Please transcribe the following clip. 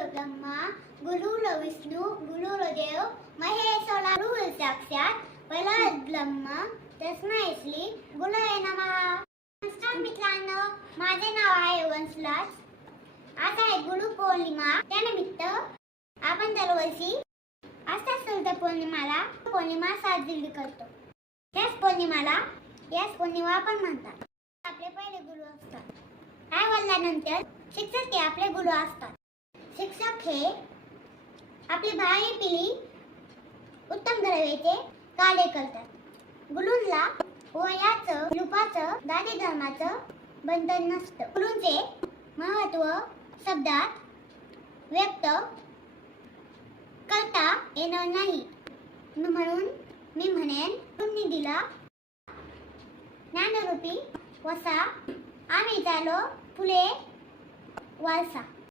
ब्रह्मा गुरुर् विष्णु गुरुर्देव महेश्वरा गुरुर् साक्षात परब्रह्म तस्मै श्री गुरवे नमः. नमस्कार मित्रांनो, माझे नाव आहे वंशराज. आज आहे गुरुपौर्णिमा. त्यानिमित्त आपण दरवर्षी आस्था शुद्ध पौर्णिमा साजरी करतो. याच पौर्णिमा आपण म्हणतात. आपले पहिले गुरु असतात. आई वडिलांनंतर शिक्षक हे आपले गुरु असतात. शिक्षक हे आपली भावी पिढी उत्तम घडवायचे कार्य करतात. गुरूंना वयाचं, रूपाचं, जाती धर्माचं बंधन नसतं. गुरूंचे महत्त्व शब्दात व्यक्त करता येणार नाही. म्हणून मी म्हणेन, गुरूंनी दिला ज्ञानरूपी वसा, आम्ही झालो फुले वारसा.